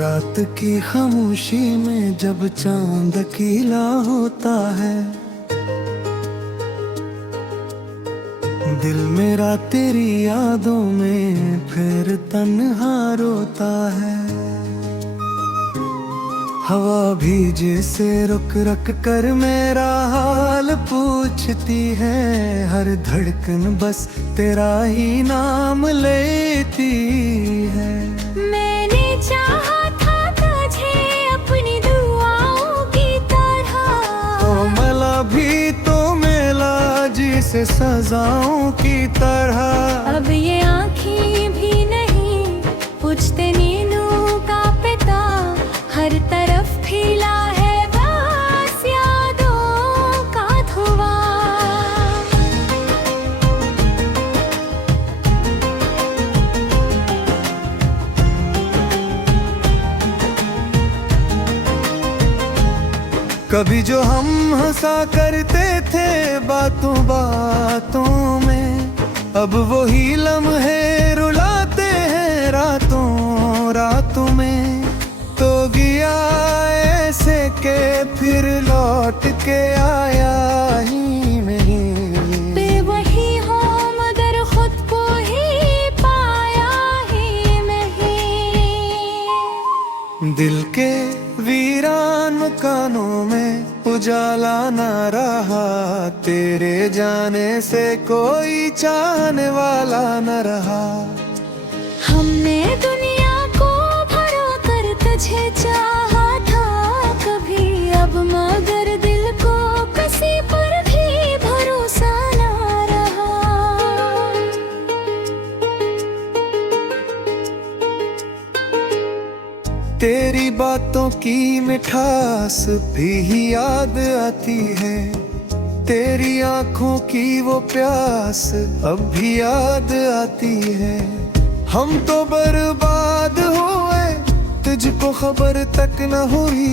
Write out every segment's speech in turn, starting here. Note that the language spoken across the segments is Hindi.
रात की खामोशी में जब चांद अकेला होता है, दिल मेरा तेरी यादों में फिर तन्हा रोता है। हवा भी जैसे रुक रुक कर मेरा हाल पूछती है, हर धड़कन बस तेरा ही नाम लेती है। मैंने चाहा था तुझे अपनी दुआओं की तरह, ओ मिला भी तो मिला जिसे सजाओं की तरह। अब ये आँखें भी नहीं पूछते नींदों का पिता, हर तरफ फैला है बस यादों का धुआं। कभी जो हम हंसा करते थे बातों बातों में, अब वही लम्हे रुलाते हैं रातों रातों में। तो गया ऐसे के फिर लौट के आया ही नहीं। बेवही हो मगर खुद को ही पाया ही नहीं। दिल के वीरान मकानों में उजाला न रहा, तेरे जाने से कोई चाहने वाला न रहा। हमने दुनिया को भरा कर तुझे चाहा था कभी, अब मगर दिल को किसी पर भी भरोसा ना रहा। तेरी बातों की मिठास भी याद आती है, तेरी आंखों की वो प्यास अब भी याद आती है। हम तो बर्बाद हुए तुझको खबर तक न हुई,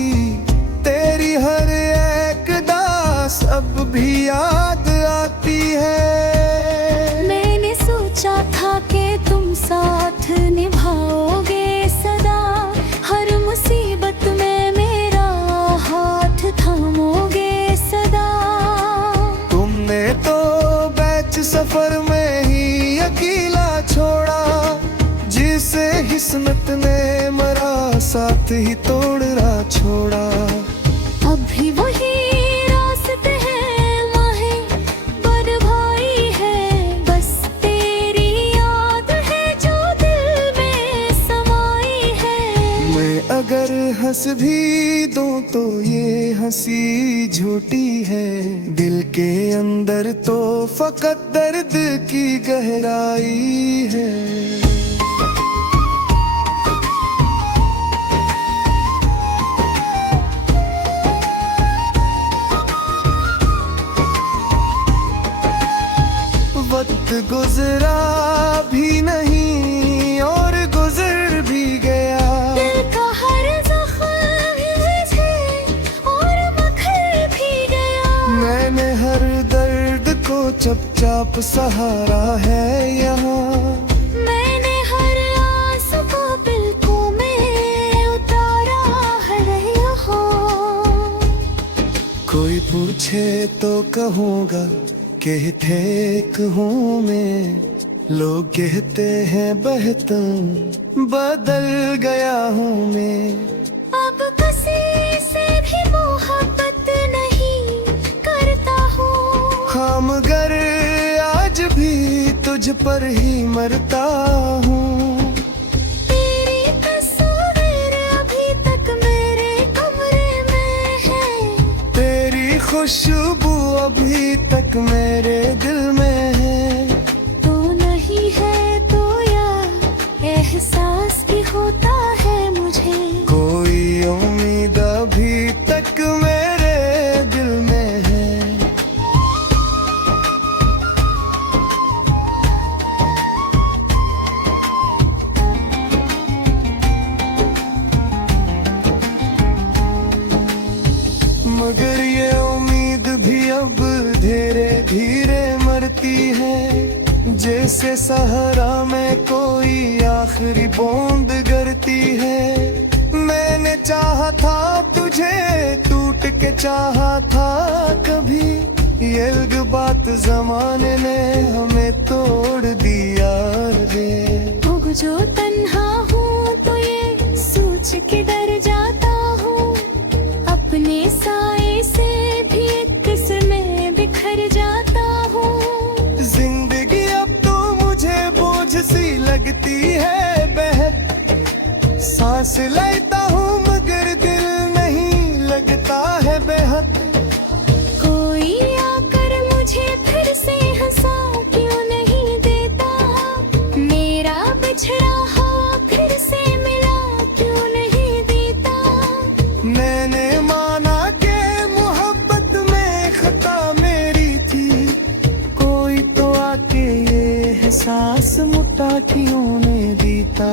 तेरी हर एक दास अब भी याद आती है। मैंने सोचा था कि तुम साथ निभाओगे सदा, हर मुसीबत में मेरा हाथ थामोगे सदा। तुमने तो बैच सफर में ही अकेला छोड़ा, जिसे किस्मत ने मरा साथ ही तोड़ना छोड़ा। अब भी वही रास्ते हैं माहे बर भाई है, बस तेरी याद है जो दिल में समाई है। मैं अगर हंस भी दूं तो ये हंसी झूठी है, दिल के अंदर तो फकत दर्द की गहराई है। वक्त गुजरा भी नहीं और गुजर भी गया, दिल का हर जख्म मुझे और मखर भी गया। मैंने हर दर्द को चुपचाप सहारा है यहाँ, मैंने हर आंसू को पलकों में उतारा है यहाँ। कोई पूछे तो कहूँगा कि ठीक हूँ मैं, लोग कहते हैं बहता बदल गया हूँ मैं। अब किसी से भी मोहब्बत नहीं करता हूँ, हाँ मगर आज भी तुझ पर ही मरता हूँ। तेरी तस्वीर अभी तक मेरे कमरे में है, तेरी खुशबू अभी तक मेरे दिल में है। तू नहीं है तो यार एहसास भी होता है मुझे, कोई उम्मीद अभी तक मेरे दिल में है। मगर ये उम्मीद भी अब धीरे धीरे मरती है, जैसे सहारा में कोई आखिरी बूंद गिरती है। चाहा था तुझे, टूट के चाहा था कभी, ये अलग बात जमाने ने हमें तोड़ दिया रे। अब जो तन्हा हूँ तो ये सोच के डर जाता हूँ, अपने साए से भी किस्में बिखर जाता हूँ। जिंदगी अब तो मुझे बोझ सी लगती है बेहद, सांस लेता हूँ मगर दिल नहीं लगता है बेहद। कोई आकर मुझे फिर से हंसा क्यों नहीं देता, मेरा बिछड़ा हुआ फिर से मिला क्यों नहीं देता। मैंने माना कि मोहब्बत में खता मेरी थी, कोई तो आके ये एहसास मुट्ठा क्यों नहीं देता।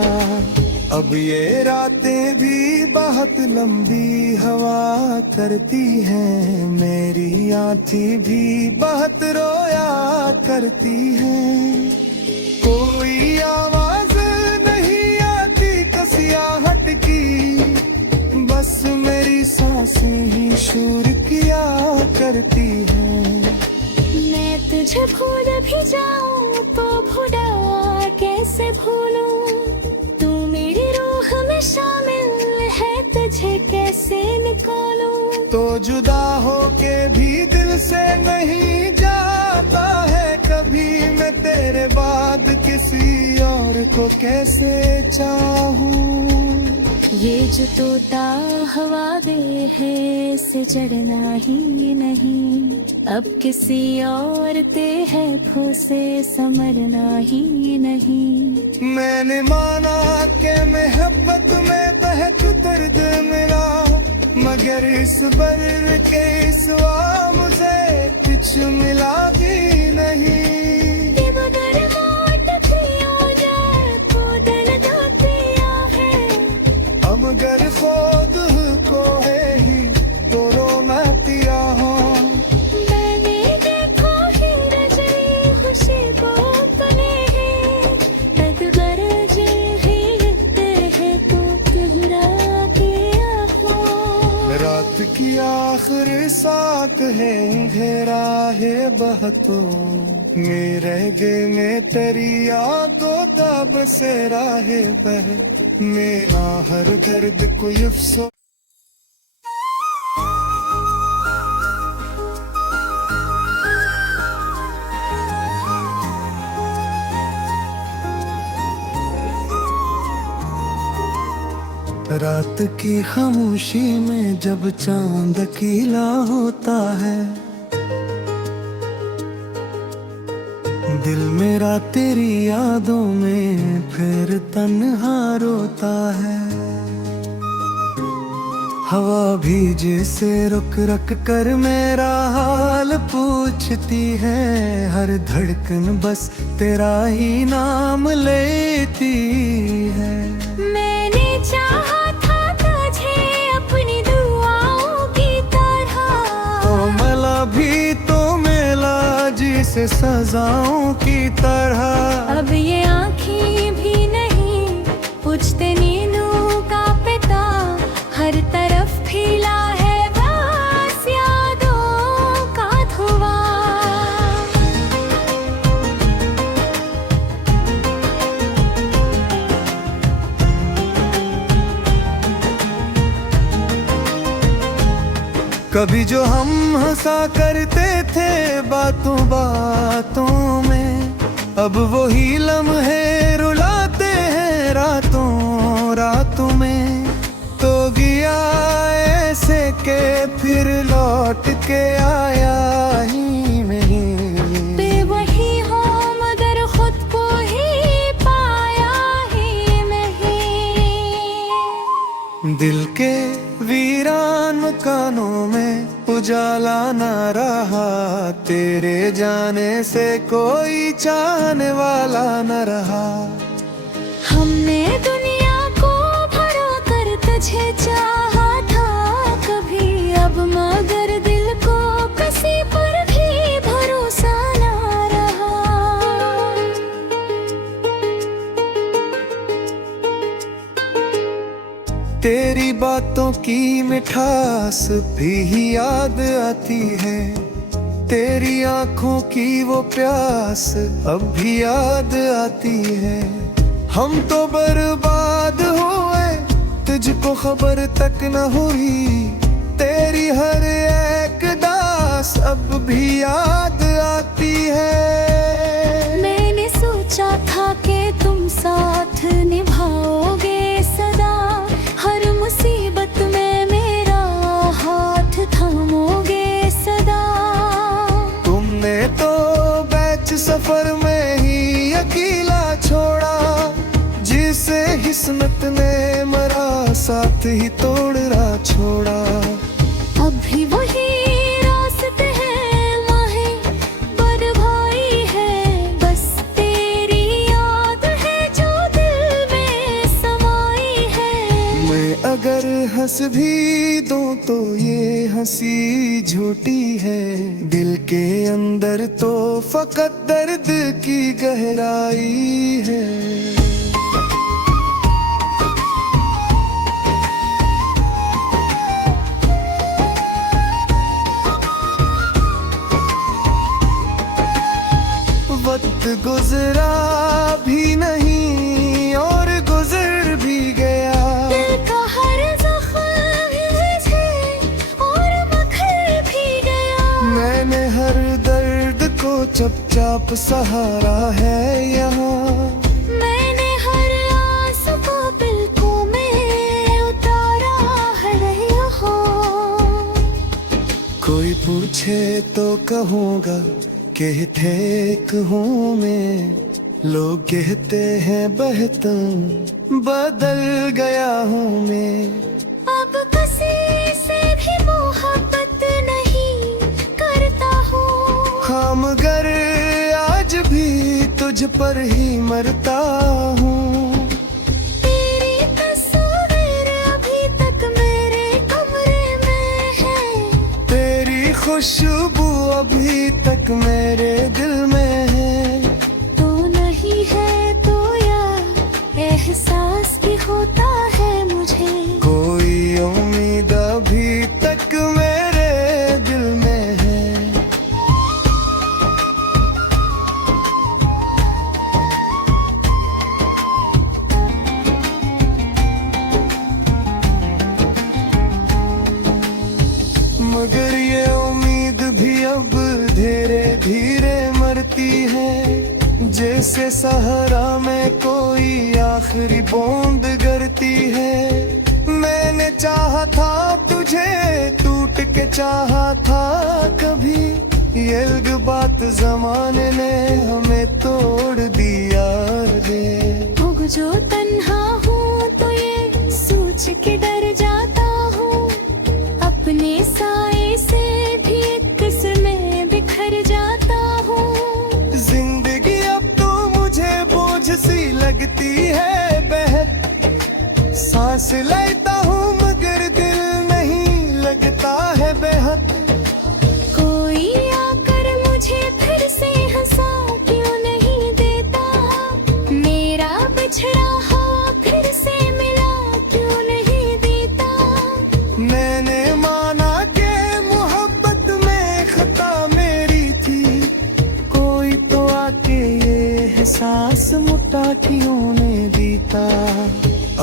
अब ये रातें भी बहुत लंबी हवा करती हैं, मेरी आँखें भी बहुत रोया करती हैं। कोई आवाज नहीं आती कसियाहट की, बस मेरी सांसें ही शोर किया करती हैं। मैं तुझे भूल भी जाऊं तो भूला कैसे भूलूं, तू मेरी रूह में शामिल है तुझे कैसे निकालूं। तो जुदा हो के भी दिल से नहीं जाता है कभी, मैं तेरे बाद किसी और को कैसे चाहूं। ये जो तोता हवा दे है इसे चढ़ना ही नहीं, अब किसी और ते है फूसे समरना ही नहीं। मैंने माना कि मोहब्बत में बहुत दर्द मिला, मगर इस बर के सिवा मुझे कुछ मिला भी नहीं। अब अगर खुद को है ही तो रोना पिया हो। मैंने देखा ही रजनी खुशी को अपने है, तदगरज ही लिखते हैं तो गहरा किया हो। रात की आखिरी साक है अंधेरा है बहतो, मेरे दिल में तेरी यादों दा बसेरा है बह, मेरा हर दर्द को अफसोस। रात की खामोशी में जब चांद अकेला होता है, दिल मेरा तेरी यादों में फिर तन्हा रोता है। हवा भीजे से रुक रुक कर मेरा हाल पूछती है, हर धड़कन बस तेरा ही नाम लेती है। मैंने चाहा था तुझे अपनी दुआओं की तरह, तो मिला भी तो मिला जिसे सजाओं की तरह। अब ये आँखें भी नहीं पूछते नींदों का पिता, हर तरफ फैला है बस यादों का धुआं। कभी जो हम हंसा करते थे बातों बातों में, अब वही लम्हे रुलाते हैं रातों रातों में। तो गया ऐसे के फिर लौट के आया ही नहीं। बेवही हो मगर खुद को ही पाया ही नहीं। दिल के वीरान मकानों में उजाला न रहा, तेरे जाने से कोई चाहने वाला न रहा। हमने दुनिया को भरो कर तुझे चाहा था कभी, अब मगर दिल को किसी पर भी भरोसा ना रहा। तेरी बात बातों की मिठास भी याद आती है, तेरी आंखों की वो प्यास अब भी याद आती है। हम तो बर्बाद हुए, तुझको खबर तक न हुई, तेरी हर एक दास अब भी याद आती है। मैंने सोचा था कि तुम साथ निभाओगे सदा, हर मुसीबत में मेरा हाथ थामोगे सदा। तुमने तो बैच सफर में ही अकेला छोड़ा, जिसे किस्मत ने मरा साथ ही तोड़ना छोड़ा। अब भी वही रास्ते हैं, माहे बड़ भाई है, बस तेरी याद है जो दिल में समाई है। मैं अगर हंस भी दूं तो ये हंसी झूठी है, दिल के अंदर तो फकत दर्द की गहराई है। वक्त गुजरा भी नहीं और गुजर भी गया, दिल का हर जख्म है और मखर भी गया। मैंने हर दर्द को चुपचाप सहारा है यहाँ, मैंने हर आंसू को पलकों में उतारा है यहाँ। कोई पूछे तो कहूँगा कि ठीक हूँ मैं, लोग कहते हैं बहता बदल गया हूँ मैं। अब किसी से भी मोहब्बत नहीं करता हूँ, हाँ मगर आज भी तुझ पर ही मरता हूँ। तेरी तस्वीर अभी तक मेरे कमरे में है, तेरी खुशबू अभी तक मेरे दिल में है। तो नहीं है तो यार एहसास भी होता है मुझे, कोई उम्मीद अभी तक मेरे दिल में है। मगर ये उम्मीद भी अब धीरे धीरे मरती है, जैसे सहारा में कोई आखिरी बूंद गिरती है। मैंने चाहा था तुझे, टूट के चाहा था कभी, ये अलग बात जमाने ने हमें तोड़ दिया रे। भूग जो तन्हा हूँ तो ये सोच के डर जाता हूँ, अपने साए से भी एक किस्म में बिखर जाता हूँ। जिंदगी अब तो मुझे बोझ सी लगती है बेहद, सांस लेता हूँ मगर दिल नहीं लगता है बेहद। कोई आकर मुझे फिर से हंसा क्यों नहीं देता, मेरा बिछड़ा हुआ फिर से मिला क्यों नहीं देता। मैंने माना कि मोहब्बत में खता मेरी थी, कोई तो आके ये एहसास मुट्ठा क्यों नहीं देता।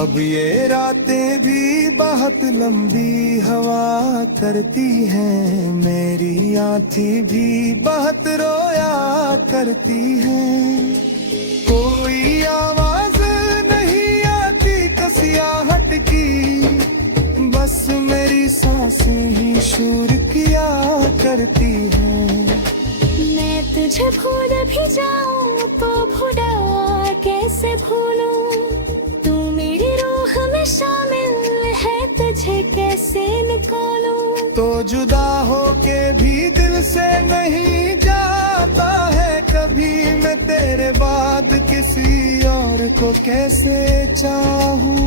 अब ये रातें भी बहुत लंबी हवा करती हैं, मेरी आँखें भी बहुत रोया करती हैं। कोई आवाज नहीं आती कसियाहट की, बस मेरी सांसें ही शोर किया करती हैं। मैं तुझे भूल भी जाऊं तो भुला कैसे भूलूं, तू मेरी रूह में शामिल है, तुझे कैसे निकालूं। तो जुदा होके भी दिल से नहीं जाता है कभी, मैं तेरे बाद किसी और को कैसे चाहूं।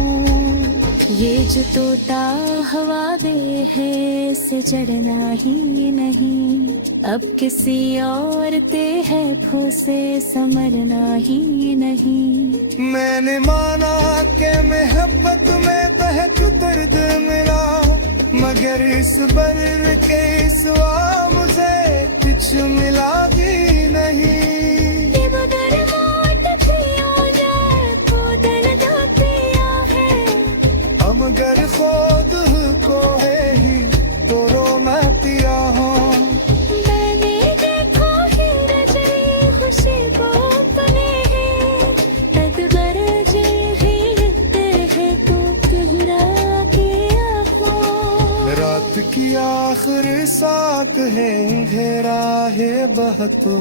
ये जो तोता हवा दे है से चढ़ना ही नहीं, अब किसी और ते है फूसे समरना ही नहीं। मैंने माना कि मोहब्बत में बहक दर्द मिला, मगर इस बर के सिवा मुझे कुछ मिला भी नहीं। मगर खुद को है ही तो रो मैं पिया हूँ। मैंने देखा ही रजे खुशी को अपने हैं, तदबर जे ही लिखते हैं तो कहरा किया हो। रात की आखिरी साक है घेरा है बहतो,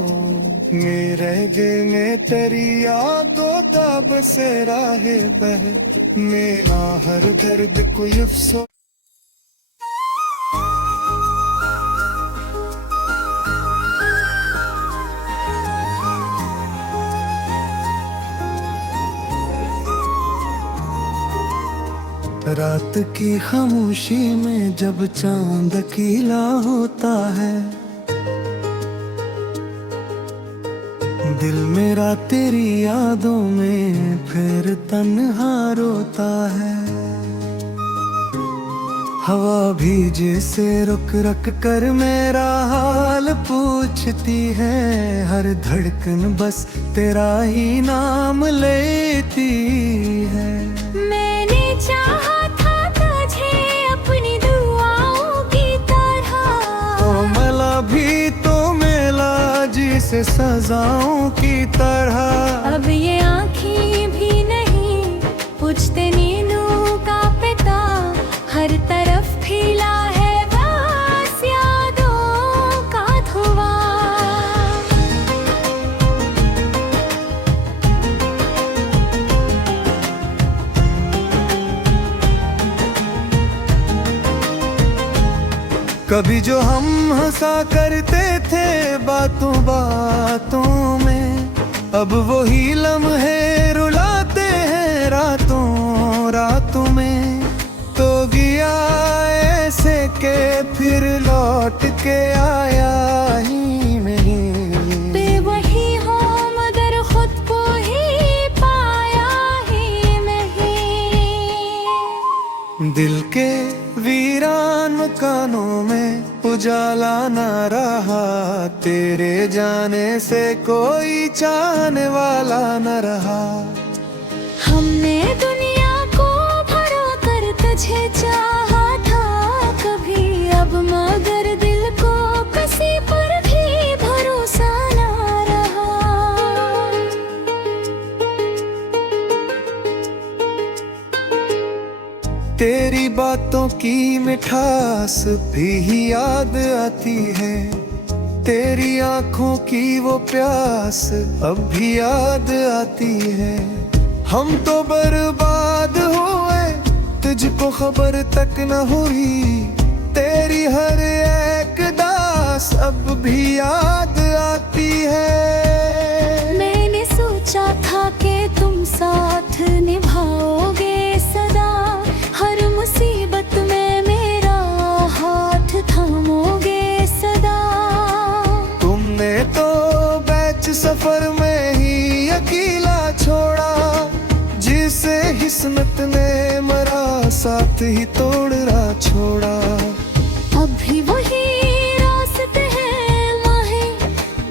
मेरे दिल में तेरी यादों दा बसेरा है बह, मेरा हर दर्द को अफसोस। रात की खामोशी में जब चांद अकेला होता है, दिल मेरा तेरी यादों में फिर तन्हा रोता है। हवा भी जैसे रुक रुक कर मेरा हाल पूछती है, हर धड़कन बस तेरा ही नाम लेती है। मैंने चाहा था तुझे अपनी दुआओं की तरह, ओ मला भी तो मिला जिसे सजाओं की तरह। अब ये आँखें भी नहीं पूछते नींदों का पिता, हर तरफ फैला है बस यादों का धुआं। कभी जो हम हंसा करते थे बातों बातों में, अब वही लम्हे रुलाते हैं रातों रातों में। तो गया ऐसे के फिर लौट के आया ही नहीं। बेवही हो मगर खुद को ही पाया ही नहीं। दिल के वीरान मकानों में उजाला ना रहा, तेरे जाने से कोई चाहने वाला न रहा। हमने दुनिया को भरा कर तुझे चाहा था कभी, अब मगर दिल को किसी पर भी भरोसा ना रहा। तेरी बातों की मिठास भी याद आती है, तेरी आंखों की वो प्यास अब भी याद आती है। हम तो बर्बाद हुए तुझको खबर तक न हुई, तेरी हर एक दास अब भी याद आती है। मैंने सोचा था कि तुम साथ निभाओगे सदा, हर मुसीबत में मेरा हाथ थामोगे सदा। तुमने तो बैच सफर में ही अकेला छोड़ा, जिसे किस्मत ने मरा साथ ही तोड़ना छोड़ा। अब भी वही रास्ते हैं माहे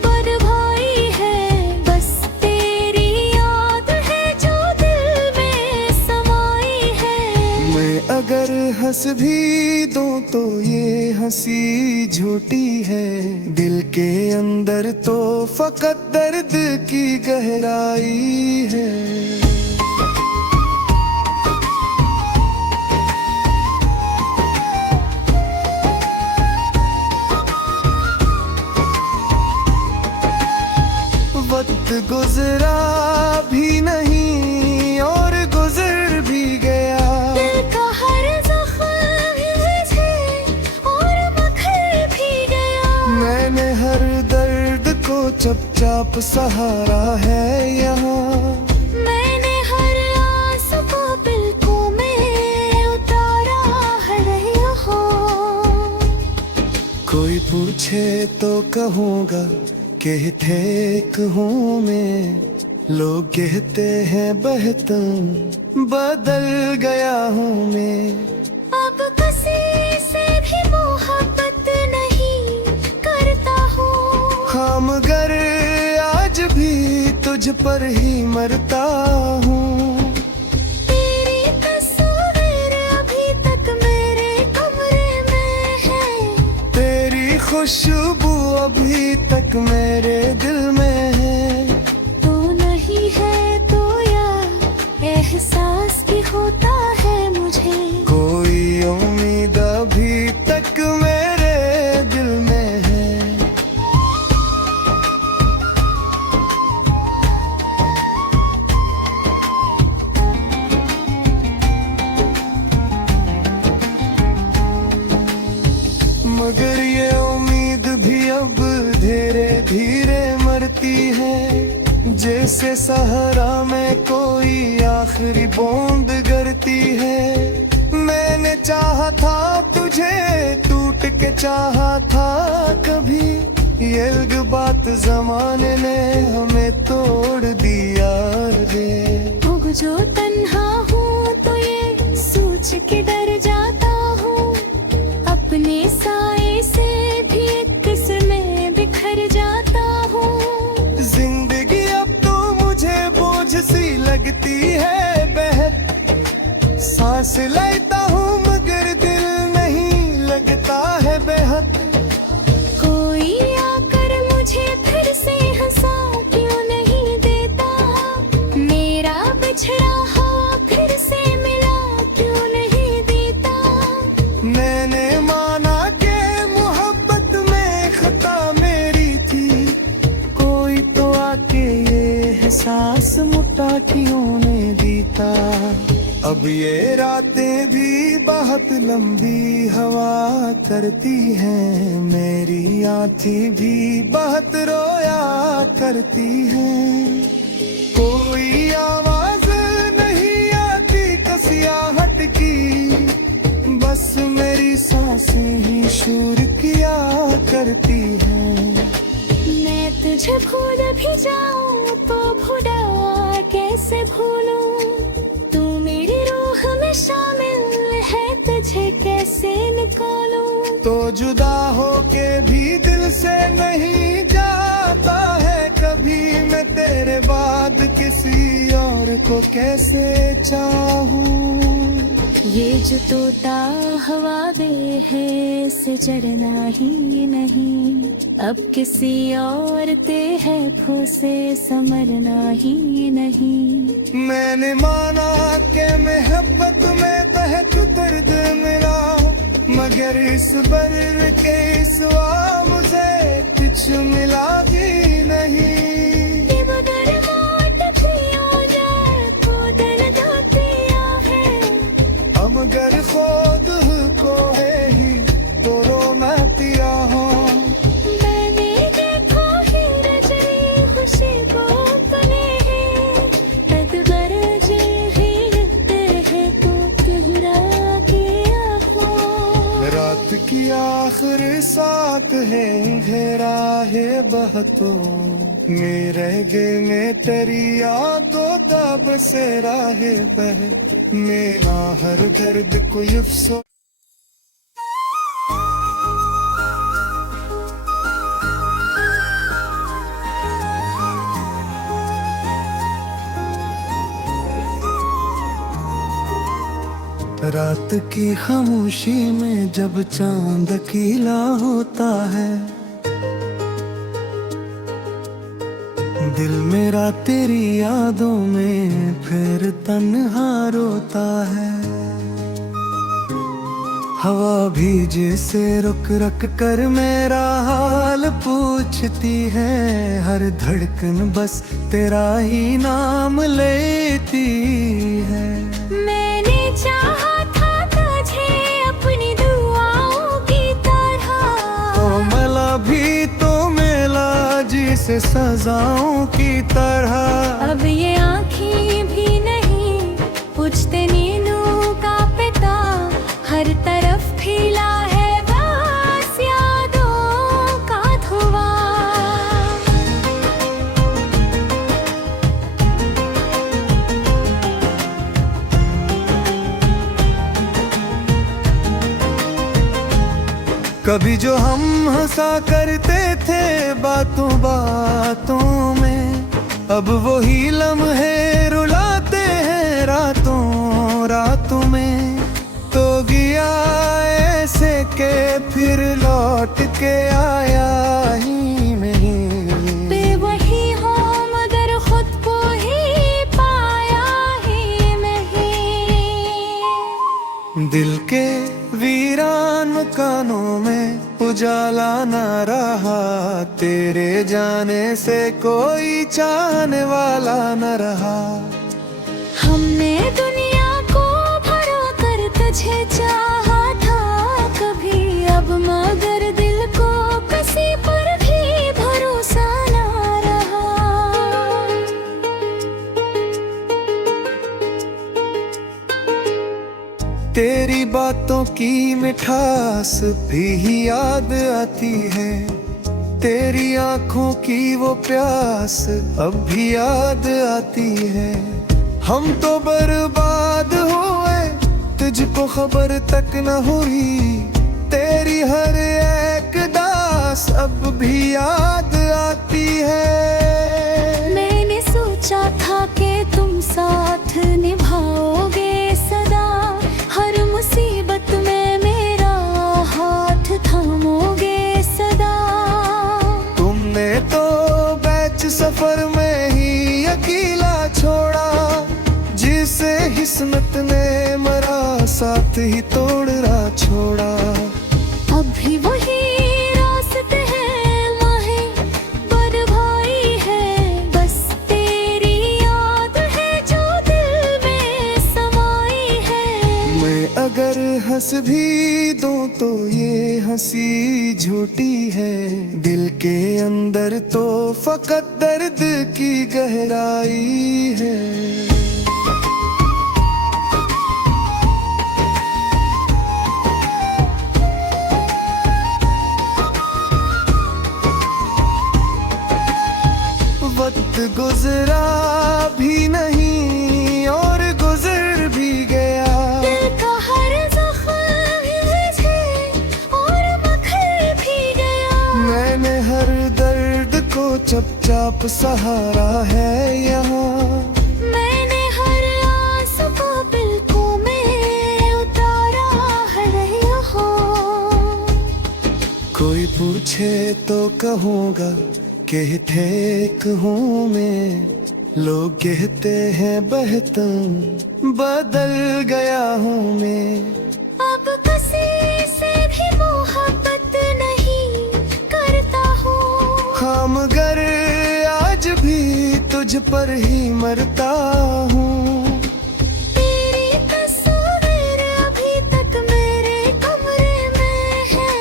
पर भाई है, बस तेरी याद है जो दिल में समाई है। मैं अगर हंस भी दूं तो ये हंसी झूठी है, दिल के अंदर तो फकत दर्द की गहराई है। वक्त गुजरा भी नहीं और गुजर भी गया, दिल का हर जख्म मुझे और मखर भी गया। मैंने हर दर्द को चुपचाप सहारा है यहाँ, मैंने हर आस को पलकों में कोई पूछे तो कहूँगा कि ठीक हूँ मैं, लोग कहते हैं बेहतर बदल गया हूँ मैं। अब किसी से भी मोहब्बत नहीं करता हूँ, हाँ मगर आज भी तुझ पर ही मरता हूँ। तेरी तस्वीर अभी तक मेरे कमरे में है, तेरी खुशबू अभी तक मेरे दिल में है। तू नहीं है तो यार एहसास भी होता है मुझे, कोई उम्मीद अभी तक मेरे दिल में है। मगर ये उम्मीद भी अब धीरे धीरे मरती है, जैसे सहारा में कोई आखिरी बूंद गिरती है। मैंने चाहा था तुझे, टूट के चाहा था कभी, ये अलग बात जमाने ने हमें तोड़ दिया रे। अब जो तन्हा हूँ तो ये सोच के डर जाता हूँ, अपने साए से भी एक किस्म में बिखर जाता हूँ। जिंदगी अब तो मुझे बोझ सी लगती है बेहद, सांस लेता हूँ मगर दिल नहीं लगता है बेहद। कोई आकर मुझे फिर से हंसा क्यों नहीं देता, मेरा बिछड़ा हुआ फिर से मिला क्यों नहीं देता। मैंने माना कि मोहब्बत में खता मेरी थी, कोई तो आके ये एहसास मुट्ठा क्यों नहीं देता। अब ये रातें भी बहुत लंबी हवा करती हैं, मेरी आँखें भी बहुत रोया करती हैं। कोई आवाज नहीं आती कसियाहट की, बस मेरी सांसें ही शोर किया करती हैं। मैं तुझे भूल भी जाऊं तो भूला कैसे भूलूं, तू मेरी रूह में शामिल है तुझे कैसे निकालूं। तो जुदा हो के भी दिल से नहीं जाता है कभी, मैं तेरे बाद किसी और को कैसे चाहूं। ये जो तोता हवा दे है इसे चढ़ना ही नहीं, अब किसी और ते है फूसे समरना ही नहीं। मैंने माना कि मोहब्बत में तहत दर्द मिला, मगर इस बर के सिवा मुझे कुछ मिला भी नहीं। मगर खुद को है ही तो रोना पिया हो। मैंने देखा ही रजनी खुशी को अपने हैं, तदबर जे ही लिखते हैं तो कहरा किया हो। रात की आखिरी साक है अंधेरा है बहतो, मेरे गे में तेरी यादों दा बसेरा है बह, मेरा हर दर्द को अफसोस। रात की खामोशी में जब चांद अकेला होता है, दिल मेरा तेरी यादों में फिर तन्हा रोता है। हवा भी जैसे रुक रुक कर मेरा हाल पूछती है, हर धड़कन बस तेरा ही नाम लेती है। मैंने चाहा था तुझे अपनी दुआओं की तरह, तो मिला भी तो मिला जिसे सजाओं की तरह। अब ये आँखें भी नहीं पूछते नीनू का पिता, हर तरफ फैला है बस यादों कभी जो हम हंसा करते थे बातों बातों में, अब वही लम्हे रुलाते हैं रातों रातों में। तो गया ऐसे के फिर लौट के आया ही नहीं। बेवही हो मगर खुद को ही पाया ही नहीं। दिल के वीरान मकानों में उजाला न रहा, तेरे जाने से कोई चाहने वाला न रहा। हमने दुनिया को भरा कर तुझे चाहा था कभी, अब मगर दिल को किसी पर भी भरोसा ना रहा। तेरी बातों की मिठास भी याद आती है, तेरी आंखों की वो प्यास अब भी याद आती है। हम तो बर्बाद हुए तुझको खबर तक न हुई, तेरी हर एक दास अब भी याद आती है। मैंने सोचा था कि तुम साथ निभाओगे सदा, हर मुसीबत में मेरा हाथ थामोगे सदा। तुमने तो बैच सफर में ही अकेला छोड़ा, जिसे किस्मत ने मरा साथ ही तोड़ना छोड़ा। अब भी वही रास्ते हैं माहे बरभाई है, बस तेरी याद है जो दिल में समाई है। मैं अगर हंस भी दूं तो ये हंसी झूठी है, दिल के अंदर तो फकत दर्द की गहराई है। वक्त गुजरा भी नहीं और गुजर भी गया, दिल का हर जख्म है और मखर भी गया। मैंने हर दर्द को चुपचाप सहारा है यहाँ, मैंने हर आंसू को पलकों में उतारा है यहाँ। कोई पूछे तो कहूँगा कि ठीक हूँ मैं, लोग कहते हैं बहतम बदल गया हूँ मैं। अब किसी से भी मोहब्बत नहीं करता हूँ, हाँ मगर आज भी तुझ पर ही मरता हूँ। तेरी तस्वीर अभी तक मेरे कमरे में है,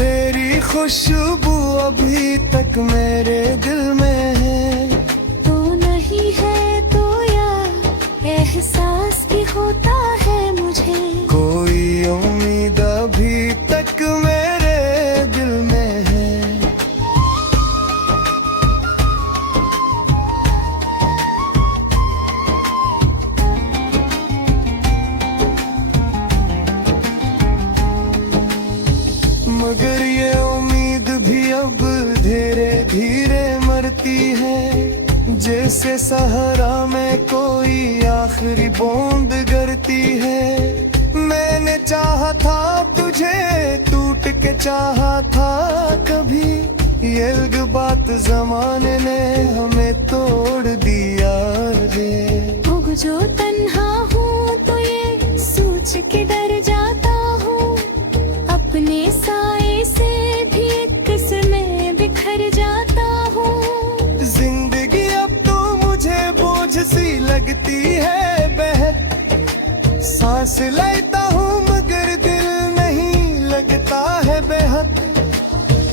तेरी खुशबू अभी तक मेरे दिल में है। तो नहीं है तो यार एहसास भी होता है मुझे, कोई उम्मीद अभी तक मेरे दिल में है। मगर ये उम्मीद भी अब धीरे धीरे मरती है, जैसे सहारा में कोई आखिरी बूंद गिरती है। मैंने चाहा था तुझे टूट के चाहा था कभी, ये बात जमाने ने हमें तोड़ दिया रे। अब जो तन्हा हूँ तो ये सोच के डर जाता हूँ, अपने साए से भी किस्में बिखर जाता हूँ। जिंदगी अब तो मुझे बोझ सी लगती है बेहद, सांस लेता हूँ मगर दिल नहीं लगता है बेहद।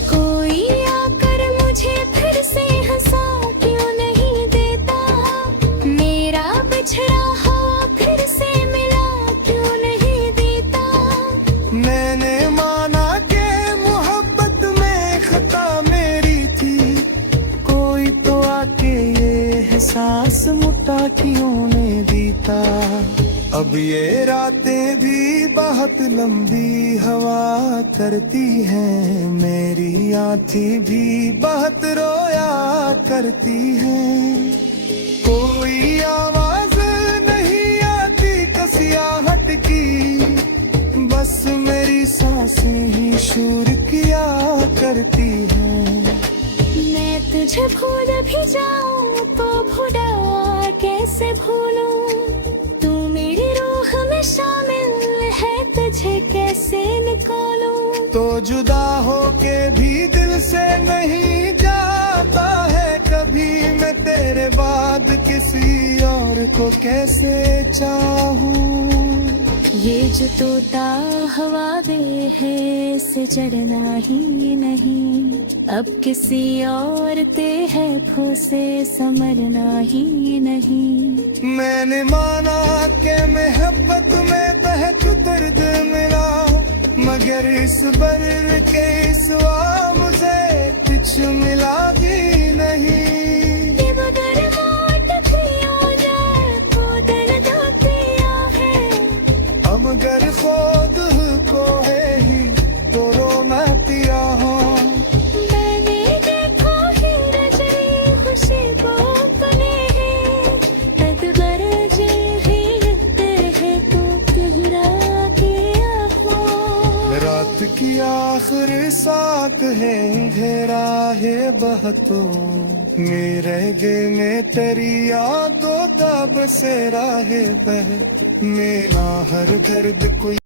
कोई आकर मुझे फिर से हंसा क्यों नहीं देता, मेरा बिछड़ा हुआ फिर से मिला क्यों नहीं देता। मैंने माना कि मोहब्बत में खता मेरी थी, कोई तो आके ये एहसास मुट्ठा क्यों ने दीता। अब ये रातें भी बहुत लंबी हवा करती है, मेरी आँखें भी बहुत रोया करती है। कोई आवाज नहीं आती कसियाहट की, बस मेरी सांसें ही शोर किया करती है। मैं तुझे भूल भी जाऊं तो भूला कैसे भूलूं, तू मेरी रूह में शामिल है, तुझे कैसे निकालूं। तो जुदा होके भी दिल से नहीं जाता है कभी, मैं तेरे बाद किसी और को कैसे चाहूं। ये जो तोता हवा दे है इसे चढ़ना ही नहीं, अब किसी और ते है फूसे समरना ही नहीं। मैंने माना कि मोहब्बत में बहुत दर्द मिला, मगर इस बर्र के सिवा मुझे कुछ मिला भी नहीं। ये मगर मोट पिया जाए तो दर्द पिया है, अब अगर खुद को है ही तो रोना पिया हो। मैंने देखा ही रजनी खुशी को अपने है, तदबर जे ही लगते है तो गहरा किया हो। रात की आखिरी साक है अंधेरा है बहतो, मेरे दिल में तेरी यादों दा बसेरा है बह, मेरा हर दर्द कोई